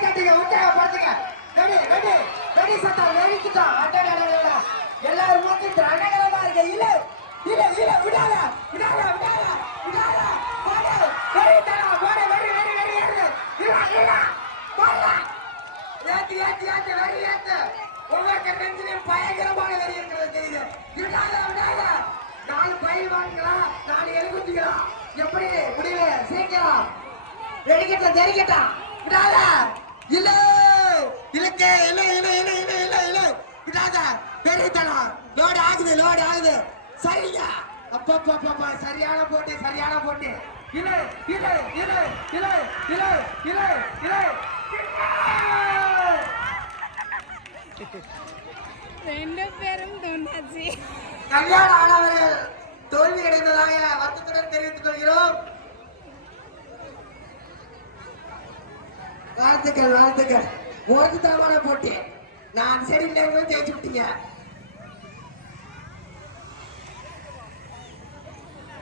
கட்டுங்க உட்கார படுத்துங்க ready ready ready சத்தம் நெருக்கிட்டோம் அட்டடடடட எல்லாரும் மூக்கு திரணகரமா இருக்கு இல்ல இல்ல இல்ல விடாத விடாத விடாத விடாத. போடு வெறி தர போடு வெறி வெறி வெறி ஏறு. இல்ல பயங்கரமான வெறி இருக்கிறது தெரியுது. விடாத நாலு பயில் வாங்கிங்களா நாலு எலுகுத்திங்களா எப்படி முடியல? சீக்கிரம். வெடிக்கட்டும் தெரிக்கட்டும். விடாத. இல்ல இலக்க இல்ல இல்ல இல்ல இல்ல இல்ல இல்ல விடாத பெரியத்தனம் லோடு ஆகுது லோடு ஆகுது. சரியா? அப்பப்பப்பப்பா சரியான போட்டு சரியான போட்டு. இல்ல இல்ல இல்ல இல்ல இல்ல இல்ல இல்ல ரெண்டு பேரும் தோண்டாச்சு கல்யாண ஆனவர்கள். வாழ்த்துக்கள் வாழ்த்துக்கள். ஒரு தரமான போட்டி நான் சரி இல்லைன்னு ஜெயிச்சு விட்டீங்க.